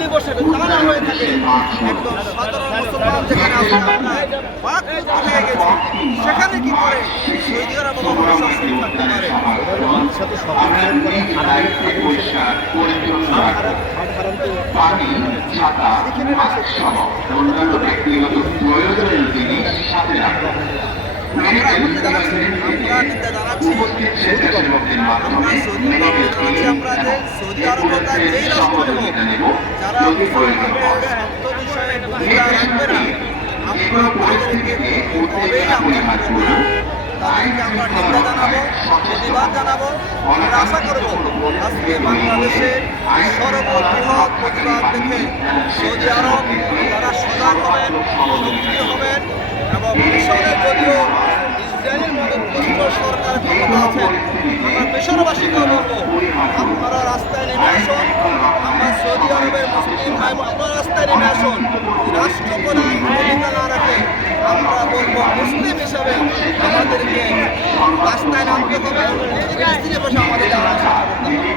Israeli বসে তা না হয়ে থাকে। একদম সাধারণ মুসলমান যেখানে হয়ে গেছি। সেখানে কি করে? সৌদি আরব থাকতে পারে সাথে আমরা সৌদি আরবে আমরা সৌদি আরব যেই রাষ্ট্র যারা মুসলমানদের সত্য বিষয়ে না আমরা তাদেরকে কবেই আমরা তাদেরকে আমরা নিন্দা প্রতিবাদ জানাব আশা করব আজকে বাংলাদেশে প্রতিবাদ দেখে সৌদি আরব তারা হবেন প্রযুক্তি হবেন এবং মিশরের যদিও ইসরায়েলের সরকার ক্ষমতা আছেন আমরা মিশরবাসীকেও বলব আপনারা রাস্তায় নেমে আসুন আমরা সৌদি আরবের মুসলিম ভাই রাস্তায় নেমে আসুন। রাষ্ট্রপ্রধান ভূমিকা না রাখে, আমরা বলব মুসলিম হিসাবে আমাদেরকে রাস্তায় নামতে হবে। স্ত্রী বসে আমাদের যাওয়া আসা করতে হবে